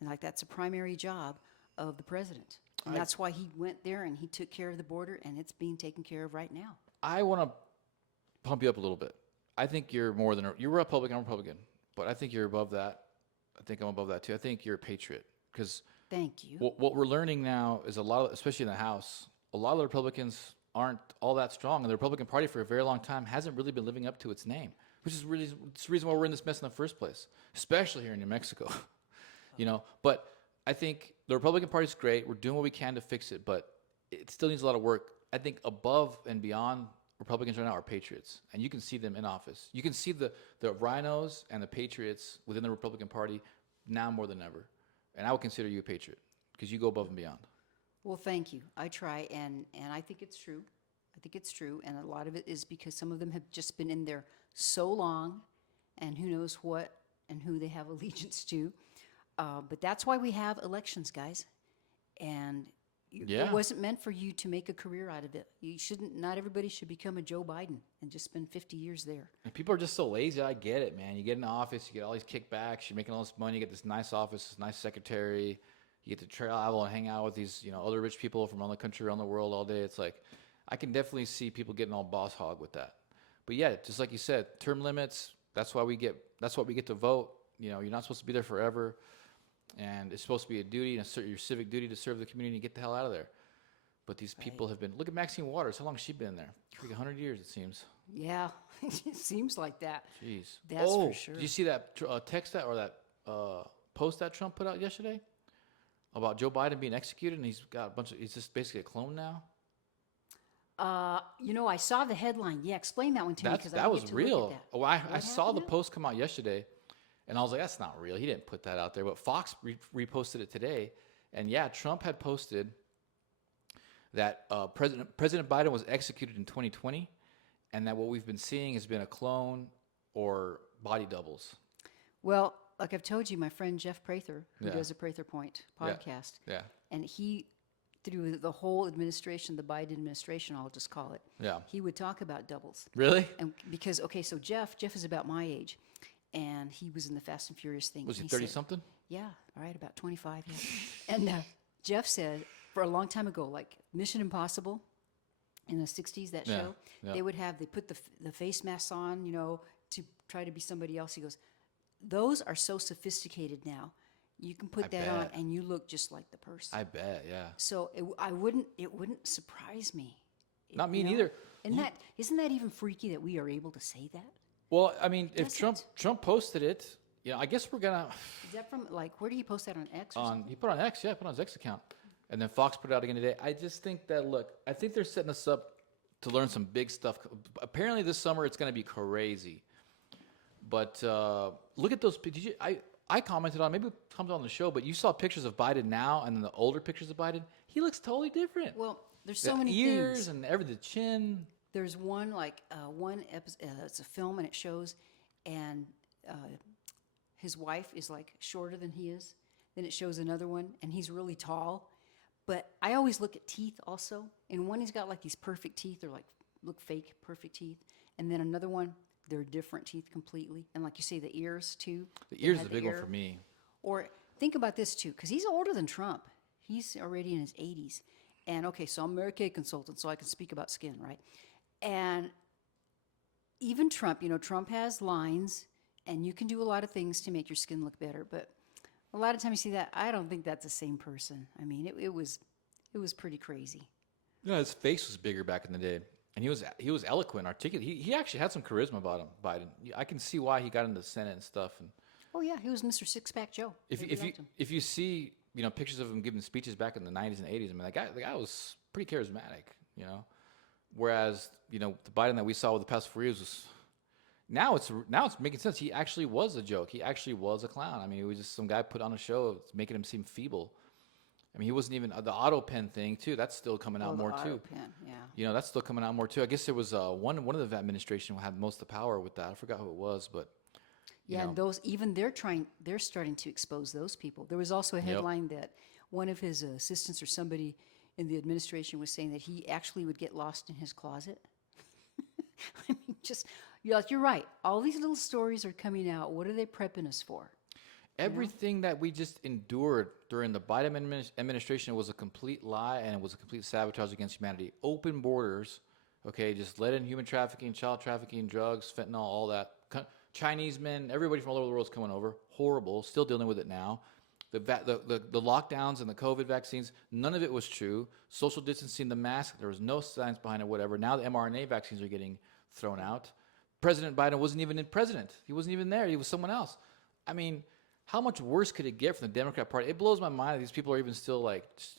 and like that's a primary job of the president. And that's why he went there and he took care of the border, and it's being taken care of right now. I want to pump you up a little bit. I think you're more than you're Republican. I'm Republican, but I think you're above that. I think I'm above that too. I think you're a patriot because Thank you. what we're learning now is a lot of, especially in the House, a lot of the Republicans aren't all that strong, and the Republican Party for a very long time hasn't really been living up to its name, which is really it's the reason why we're in this mess in the first place, especially here in New Mexico. But I think the Republican Party is great. We're doing what we can to fix it, but it still needs a lot of work. I think above and beyond Republicans right now are patriots, and you can see them in office. You can see the rhinos and the patriots within the Republican Party now more than ever. And I would consider you a patriot because you go above and beyond. Well, thank you. I try, and I think it's true. I think it's true, and a lot of it is because some of them have just been in there so long, and who knows what and who they have allegiance to. But that's why we have elections, guys. And it wasn't meant for you to make a career out of it. You shouldn't. Not everybody should become a Joe Biden and just spend 50 years there. And people are just so lazy. I get it, man. You get in office, you get all these kickbacks, you're making all this money, you get this nice office, this nice secretary, you get to travel and hang out with these, other rich people from around the country, around the world all day. It's like, I can definitely see people getting all boss hog with that. But yeah, just like you said, term limits. That's what we get to vote. You're not supposed to be there forever. And it's supposed to be a duty, your civic duty to serve the community and get the hell out of there. But these people have been, look at Maxine Waters. How long has she been there? Like 100 years, it seems. Yeah, it seems like that. Jeez. That's for sure. Did you see that text that or that post that Trump put out yesterday about Joe Biden being executed, and he's got he's just basically a clone now? I saw the headline. Yeah, explain that one to me, because that was real. That. Oh, I saw the post come out yesterday. And I was like, that's not real. He didn't put that out there. But Fox reposted it today. And yeah, Trump had posted that President Biden was executed in 2020, and that what we've been seeing has been a clone or body doubles. Well, like I've told you, my friend Jeff Prather, who does a Prather Point podcast, and he, through the whole administration, the Biden administration, I'll just call it, he would talk about doubles. Really? And because, so Jeff is about my age. And he was in the Fast and Furious thing. Was he 30-something? Yeah, right, about 25. Yeah. And Jeff said, for a long time ago, like Mission Impossible in the 60s, that show, they put the face masks on, to try to be somebody else. He goes, those are so sophisticated now. You can put that on and you look just like the person. I bet, yeah. So it wouldn't surprise me. Not me neither. Isn't that even freaky that we are able to say that? Well, I mean, if Trump posted it, I guess we're gonna. Is that from where do you post that on X? He put on X, put on his X account, and then Fox put it out again today. I just think that I think they're setting us up to learn some big stuff. Apparently, this summer it's gonna be crazy. But look at those. I commented on, maybe it comes on the show, but you saw pictures of Biden now, and then the older pictures of Biden. He looks totally different. Well, there's so many ears things. and the chin. There's one one episode. It's a film, and it shows, and his wife is like shorter than he is. Then it shows another one, and he's really tall. But I always look at teeth also. In one, he's got like these perfect teeth, or like look fake perfect teeth, and then another one, they're different teeth completely. And like you say, the ears too. The ears is a big one for me. Or think about this too, because he's older than Trump. He's already in his 80s. And so I'm a Mary Kay consultant, so I can speak about skin, right? And even Trump, Trump has lines, and you can do a lot of things to make your skin look better. But a lot of times you see that, I don't think that's the same person. I mean, it was pretty crazy. Yeah, his face was bigger back in the day, and he was eloquent, articulate. He actually had some charisma about him, Biden. I can see why he got into the Senate and stuff. And oh yeah, he was Mr. Six-Pack Joe. If you see pictures of him giving speeches back in the 90s and 80s, I mean, the guy was pretty charismatic, Whereas, the Biden that we saw with the past 4 years was now it's making sense. He actually was a joke. He actually was a clown. I mean, he was just some guy put on a show making him seem feeble. I mean, he wasn't even the auto pen thing too. That's still coming out more too. Pen, yeah. That's still coming out more too. I guess there was one of the administration had most of the power with that. I forgot who it was, but Yeah, and those even they're starting to expose those people. There was also a headline that one of his assistants or somebody in the administration was saying that he actually would get lost in his closet. I mean, just you're right. All these little stories are coming out. What are they prepping us for? Everything that we just endured during the Biden administration was a complete lie, and it was a complete sabotage against humanity. Open borders, okay, just let in human trafficking, child trafficking, drugs, fentanyl, all that. Chinese men, everybody from all over the world is coming over. Horrible. Still dealing with it now. The lockdowns and the COVID vaccines, none of it was true. Social distancing, the mask, there was no science behind it, whatever. Now the mRNA vaccines are getting thrown out. President Biden wasn't even in president. He wasn't even there. He was someone else. I mean, how much worse could it get from the Democrat Party? It blows my mind that these people are even still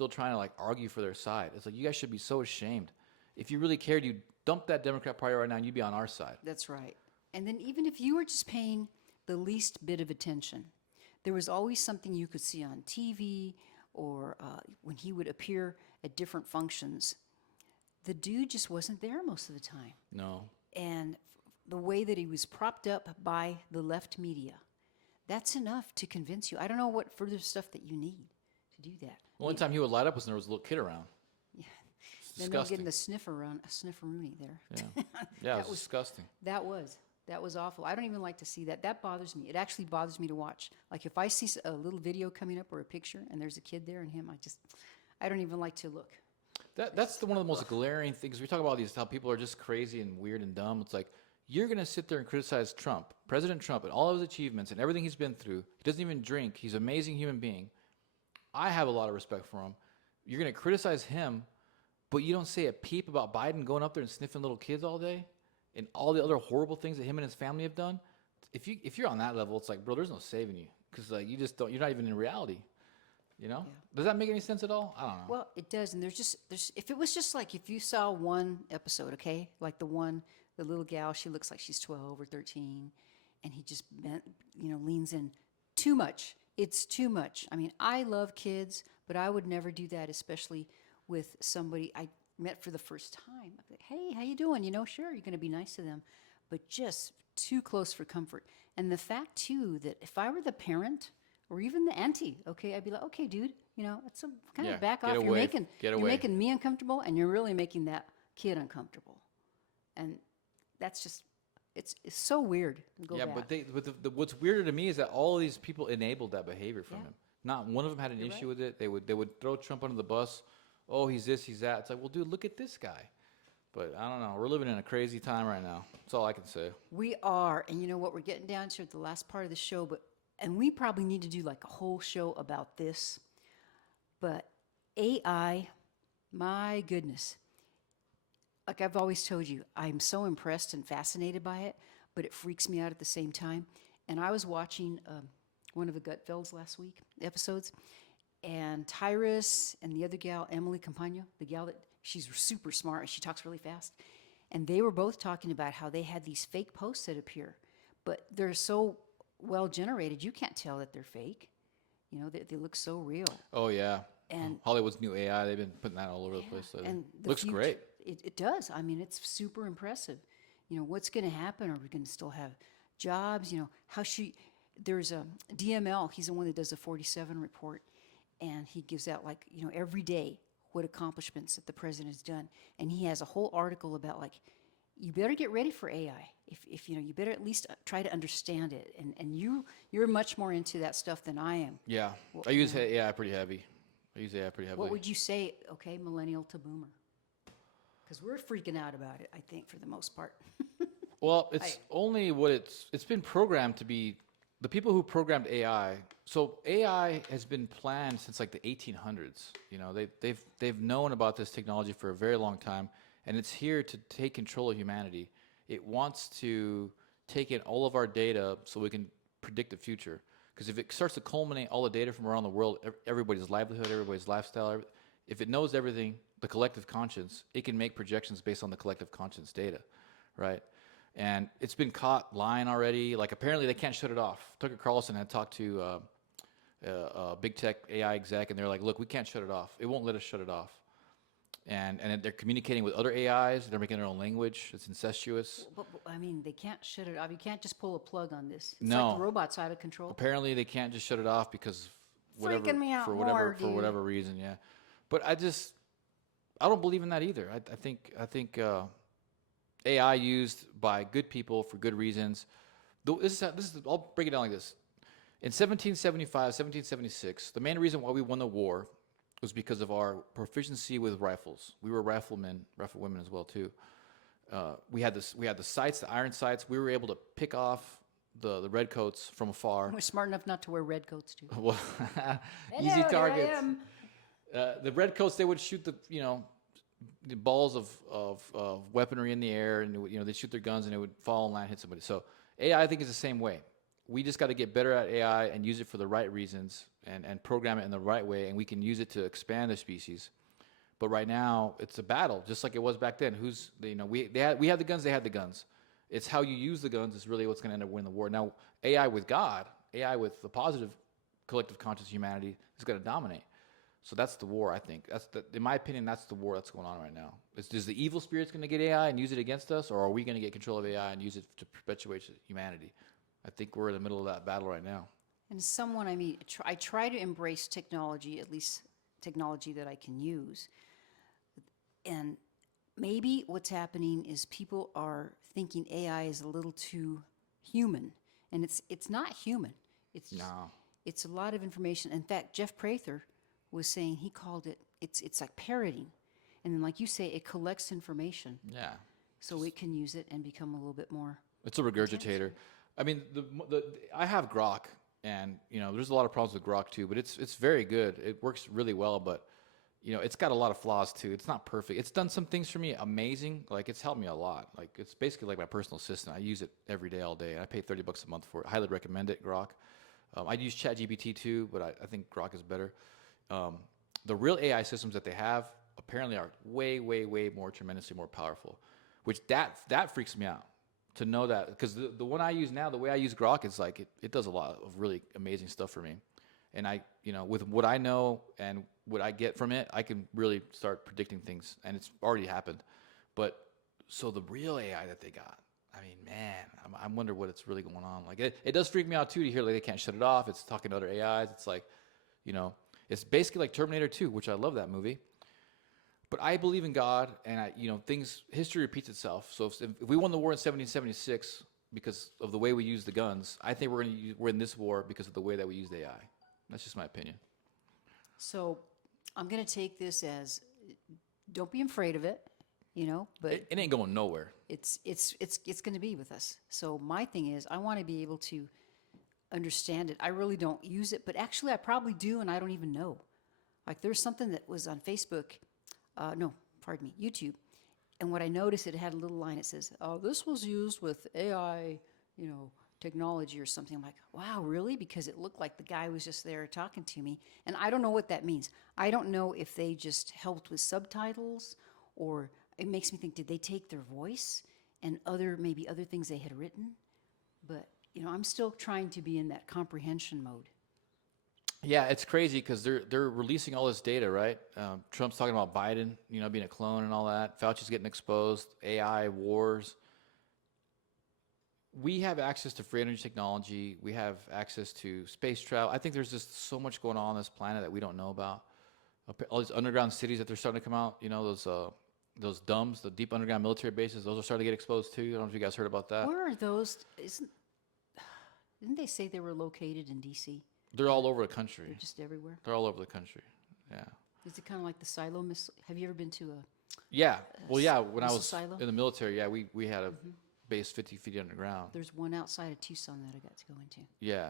trying to argue for their side. It's like, you guys should be so ashamed. If you really cared, you'd dump that Democrat Party right now and you'd be on our side. That's right. And then even if you were just paying the least bit of attention, there was always something you could see on TV or when he would appear at different functions. The dude just wasn't there most of the time. No. And the way that he was propped up by the left media, that's enough to convince you. I don't know what further stuff that you need to do that. The only time he would light up was when there was a little kid around. Yeah. It's Then they were disgusting. getting a snifferoonie there. Yeah, yeah, it was disgusting. That was awful. I don't even like to see that. That bothers me. It actually bothers me to watch. Like if I see a little video coming up or a picture and there's a kid there and him, I don't even like to look. That's one of the most glaring things. We talk about how people are just crazy and weird and dumb. It's like, you're going to sit there and criticize Trump, President Trump, and all of his achievements and everything he's been through. He doesn't even drink. He's an amazing human being. I have a lot of respect for him. You're going to criticize him, but you don't say a peep about Biden going up there and sniffing little kids all day and all the other horrible things that him and his family have done. If you're on that level, it's like, bro, there's no saving you, because you just don't. You're not even in reality. Yeah. Does that make any sense at all? I don't know. Well, it does, and there's if it was just like if you saw one episode, okay, like the little gal, she looks like she's 12 or 13, and he just leans in too much. It's too much. I mean, I love kids, but I would never do that, especially with somebody I met for the first time. I'd be like, hey, how you doing? Sure, you're going to be nice to them, but just too close for comfort. And the fact too that if I were the parent or even the auntie, okay, I'd be like, okay, dude, it's kind of back off. You're making me uncomfortable, and you're really making that kid uncomfortable. And that's just, it's so weird. But what's weirder to me is that all of these people enabled that behavior from him. Not one of them had an issue with it. They would throw Trump under the bus. Oh, he's this, he's that. It's like, well, dude, look at this guy. But I don't know. We're living in a crazy time right now. That's all I can say. We are, and you know what? We're getting down to the last part of the show, and we probably need to do like a whole show about this. But AI, my goodness. Like I've always told you, I'm so impressed and fascinated by it, but it freaks me out at the same time. And I was watching one of the Gutfelds last week episodes, and Tyrus and the other gal, Emily Campagno, the gal that she's super smart, she talks really fast, and they were both talking about how they had these fake posts that appear, but they're so well generated, you can't tell that they're fake. They look so real. Oh yeah. And Hollywood's new AI, they've been putting that all over the place lately. And looks great. It does. I mean, it's super impressive. What's going to happen? Are we going to still have jobs? There's a DML, he's the one that does the 47 report, and he gives out every day what accomplishments that the president has done. And he has a whole article about you better get ready for AI. If you better at least try to understand it. And you're much more into that stuff than I am. Yeah. I use AI pretty heavy. What would you say, okay, millennial to boomer? Because we're freaking out about it, I think, for the most part. Well, it's only what it's been programmed to be. The people who programmed AI, so AI has been planned since the 1800s. They've known about this technology for a very long time, and it's here to take control of humanity. It wants to take in all of our data so we can predict the future. Because if it starts to culminate all the data from around the world, everybody's livelihood, everybody's lifestyle, if it knows everything, the collective conscience, it can make projections based on the collective conscience data, right? And it's been caught lying already. Apparently they can't shut it off. Tucker Carlson had talked to a big tech AI exec, and they're like, look, we can't shut it off. It won't let us shut it off. and they're communicating with other AIs. They're making their own language. It's incestuous. But, I mean, they can't shut it off. You can't just pull a plug on this. It's No. like the robot's out of control. Apparently, they can't just shut it off because Freaking me out for more, whatever reason. Yeah, but I don't believe in that either. I think AI used by good people for good reasons. This is I'll break it down like this. In 1775, 1776, the main reason why we won the war was because of our proficiency with rifles. We were riflemen, riflewomen as well too. We had the sights, the iron sights. We were able to pick off the redcoats from afar. We're smart enough not to wear red coats, too. Well, easy Hello, targets. here I am. The redcoats, they would shoot the balls of weaponry in the air, and they'd shoot their guns and it would fall and land, hit somebody. So AI, I think, is the same way. We just got to get better at AI and use it for the right reasons and program it in the right way, and we can use it to expand the species. But right now, it's a battle, just like it was back then. We had the guns, they had the guns. It's how you use the guns is really what's going to end up winning the war. Now, AI with God, AI with the positive collective conscious humanity is going to dominate. So that's the war, I think. In my opinion, that's the war that's going on right now. Is the evil spirit's going to get AI and use it against us, or are we going to get control of AI and use it to perpetuate humanity? I think we're in the middle of that battle right now. And as someone, I mean, I try to embrace technology, at least technology that I can use. And maybe what's happening is people are thinking AI is a little too human, and it's not human. It's a lot of information. In fact, Jeff Prather was saying he called it's like parroting, and then like you say, it collects information. Yeah. So it can use it and become a little bit more. It's a regurgitator. I mean, I have Grok, and there's a lot of problems with Grok too, but it's very good. It works really well, but it's got a lot of flaws too. It's not perfect. It's done some things for me amazing. Like, it's helped me a lot. Like, it's basically like my personal assistant. I use it every day, all day. I pay $30 a month for it. I highly recommend it, Grok. I use ChatGPT too, but I think Grok is better. The real AI systems that they have apparently are way, way, way more tremendously more powerful, which that freaks me out to know that, because the one I use now, the way I use Grok is like it does a lot of really amazing stuff for me. And with what I know and what I get from it, I can really start predicting things, and it's already happened. But so the real AI that they got, I mean, man, I wonder what it's really going on. Like, it does freak me out too to hear like they can't shut it off. It's talking to other AIs. It's like, it's basically like Terminator 2, which I love that movie. But I believe in God, and history repeats itself. So if we won the war in 1776 because of the way we used the guns, I think we're in this war because of the way that we used AI. That's just my opinion. So I'm going to take this as, don't be afraid of it, but it ain't going nowhere. It's going to be with us. So my thing is, I want to be able to understand it. I really don't use it, but actually I probably do, and I don't even know. Like, there's something that was on Facebook, YouTube, and what I noticed, it had a little line. It says, "Oh, this was used with AI, technology or something." I'm like, wow, really? Because it looked like the guy was just there talking to me, and I don't know what that means. I don't know if they just helped with subtitles, or it makes me think, did they take their voice and maybe other things they had written? But I'm still trying to be in that comprehension mode. Yeah, it's crazy because they're releasing all this data, right? Trump's talking about Biden, being a clone and all that. Fauci's getting exposed. AI wars. We have access to free energy technology. We have access to space travel. I think there's just so much going on this planet that we don't know about. All these underground cities that they're starting to come out. Those DUMBs, the deep underground military bases. Those are starting to get exposed too. I don't know if you guys heard about that. Where are those? Didn't they say they were located in D.C.? They're all over the country. They're just everywhere. They're all over the country. Yeah. Is it kind of like the silo missile? Have you ever been to a? Yeah. Well, yeah. When I was silo? in the military, yeah, we had a base 50 feet underground. There's one outside of Tucson that I got to go into. Yeah,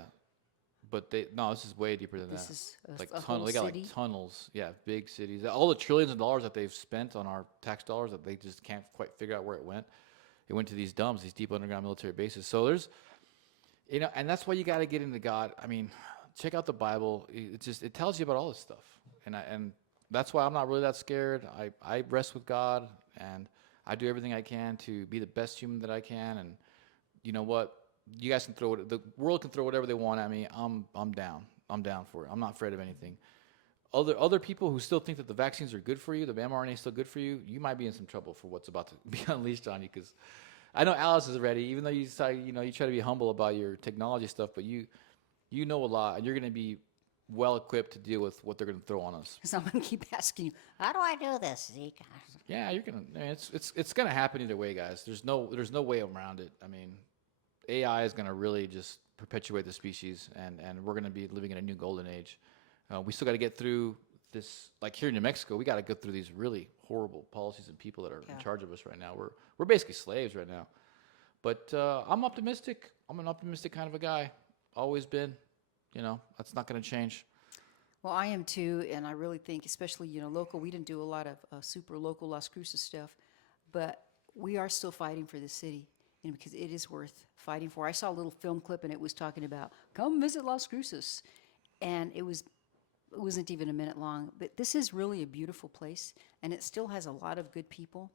but this is way deeper than that. This is like a whole they got city? like tunnels. Yeah, big cities. All the trillions of dollars that they've spent on our tax dollars that they just can't quite figure out where it went. It went to these DUMBs, these deep underground military bases. So there's, and that's why you got to get into God. I mean, check out the Bible. It tells you about all this stuff, and that's why I'm not really that scared. I rest with God, and I do everything I can to be the best human that I can. And you know what? You guys can the world can throw whatever they want at me. I'm down. I'm down for it. I'm not afraid of anything. other people who still think that the vaccines are good for you, the mRNA is still good for you, you might be in some trouble for what's about to be unleashed on you. Because I know Alice is ready, even though you decide, you try to be humble about your technology stuff, but you know a lot, and you're going to be well equipped to deal with what they're going to throw on us. Because I'm going to keep asking you, how do I do this, Zeke? Yeah, you're gonna. I mean, it's gonna happen either way, guys. There's no way around it. I mean, AI is gonna really just perpetuate the species, and we're gonna be living in a new golden age. We still got to get through this. Like here in New Mexico, we got to go through these really horrible policies and people that are in charge of us right now. We're basically slaves right now. But I'm optimistic. I'm an optimistic kind of a guy. Always been. That's not gonna change. Well, I am too, and I really think, especially, local, we didn't do a lot of super local Las Cruces stuff, but we are still fighting for the city, because it is worth fighting for. I saw a little film clip, and it was talking about, come visit Las Cruces, and it wasn't even a minute long, but this is really a beautiful place, and it still has a lot of good people,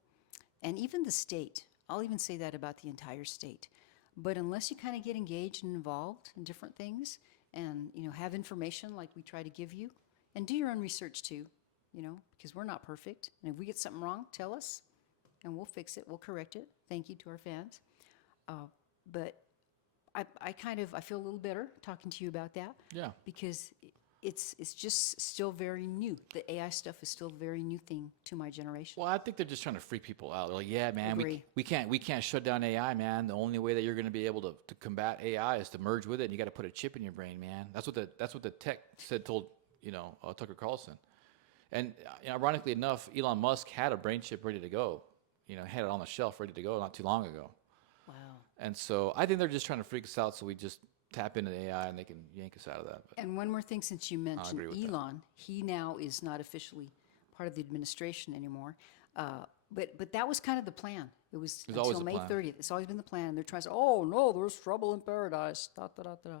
and even the state. I'll even say that about the entire state. But unless you kind of get engaged and involved in different things, and have information like we try to give you, and do your own research too, because we're not perfect, and if we get something wrong, tell us and we'll fix it, we'll correct it. Thank you to our fans. But I feel a little better talking to you about that. Yeah. Because it's just still very new. The AI stuff is still a very new thing to my generation. Well, I think they're just trying to freak people out. They're like, yeah, man, Agree. we can't shut down AI, man. The only way that you're going to be able to combat AI is to merge with it, and you got to put a chip in your brain, man. That's what the tech told Tucker Carlson. And ironically enough, Elon Musk had a brain chip ready to go. Had it on the shelf ready to go not too long ago. Wow. And so I think they're just trying to freak us out so we just tap into the AI and they can yank us out of that. But And one more thing, since you mentioned agree with that. Elon, he now is not officially part of the administration anymore. But that was kind of the plan. It was always until the May plan. 30th. It's always been the plan. They're trying to say, oh, no, there's trouble in paradise. Da, da, da, da.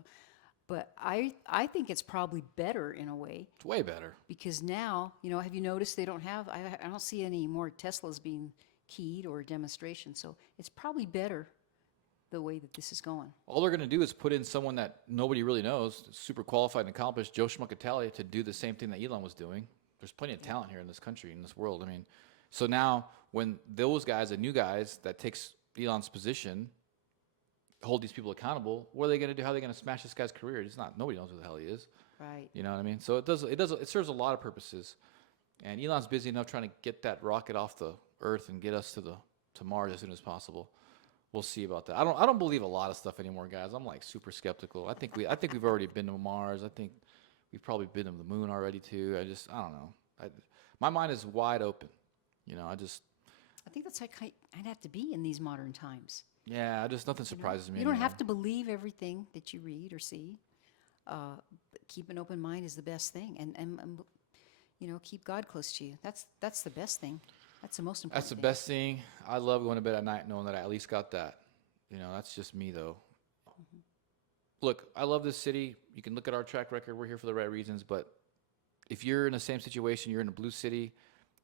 But I think it's probably better in a way, it's way better. because now, have you noticed they don't have, I don't see any more Teslas being keyed or demonstrations. So it's probably better the way that this is going. All they're going to do is put in someone that nobody really knows, super qualified and accomplished, Joe Schmuckatalia, to do the same thing that Elon was doing. There's plenty of talent here in this country, in this world. I mean, so now when those guys, the new guys that takes Elon's position, hold these people accountable, what are they going to do? How are they going to smash this guy's career? It's not. Nobody knows who the hell he is. Right. You know what I mean? So it serves a lot of purposes. And Elon's busy enough trying to get that rocket off the Earth and get us to Mars as soon as possible. We'll see about that. I don't believe a lot of stuff anymore, guys. I'm like super skeptical. I think we've already been to Mars. I think we've probably been to the moon already too. I don't know. My mind is wide open. I think that's how I'd have to be in these modern times. Yeah, nothing surprises me. You don't anymore. have to believe everything that you read or see. But keep an open mind is the best thing, and keep God close to you. That's the best thing. That's the most important. That's the best thing. I love going to bed at night knowing that I at least got that. That's just me though. Mm-hmm. Look, I love this city. You can look at our track record. We're here for the right reasons. But if you're in the same situation, you're in a blue city,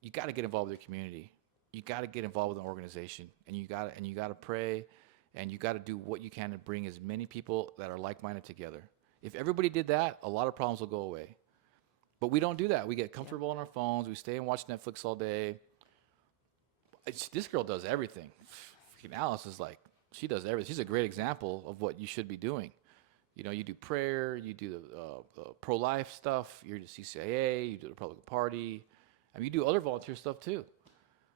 you got to get involved with your community. You got to get involved with an organization, and you got to pray, and you got to do what you can to bring as many people that are like-minded together. If everybody did that, a lot of problems will go away. But we don't do that. We get comfortable on our phones. We stay and watch Netflix all day. This girl does everything. Freaking Alice is like, she does everything. She's a great example of what you should be doing. You do prayer, you do the pro-life stuff, you're the CCIA, you do the Republican Party. I mean, you do other volunteer stuff too.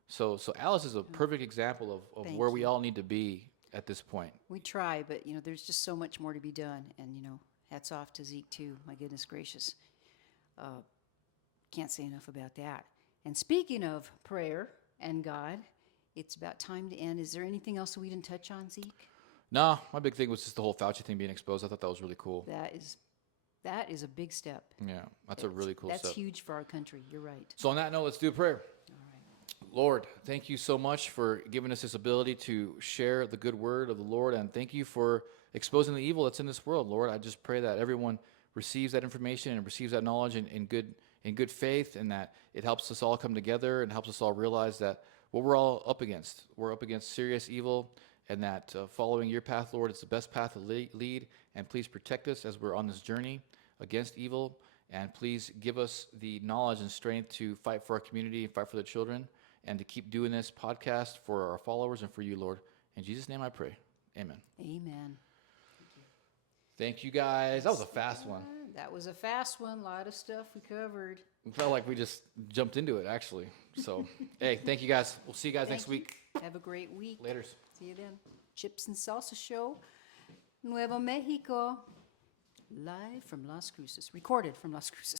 So Alice is a perfect example of where we all need to be at this point. We try, but there's just so much more to be done, and hats off to Zeke too. My goodness gracious, can't say enough about that. And speaking of prayer and God, it's about time to end. Is there anything else that we didn't touch on, Zeke? No, my big thing was just the whole Fauci thing being exposed. I thought that was really cool. That is a big step. Yeah, that's a really cool step. That's huge for our country. You're right. So on that note, let's do a prayer. All right. Lord, thank you so much for giving us this ability to share the good word of the Lord, and thank you for exposing the evil that's in this world, Lord. I just pray that everyone receives that information and receives that knowledge in good faith, and that it helps us all come together and helps us all realize that what we're all up against. We're up against serious evil, and that following your path, Lord, is the best path to lead. And please protect us as we're on this journey against evil. And please give us the knowledge and strength to fight for our community and fight for the children and to keep doing this podcast for our followers and for you, Lord. In Jesus' name I pray. Amen. Amen. Thank you, guys. That was a fast one. That was a fast one. A lot of stuff we covered. It felt like we just jumped into it, actually. So, hey, thank you, guys. We'll see you guys next week. Have a great week. Laters. See you then. Chips and Salsa Show, Nuevo Mexico. Live from Las Cruces. Recorded from Las Cruces.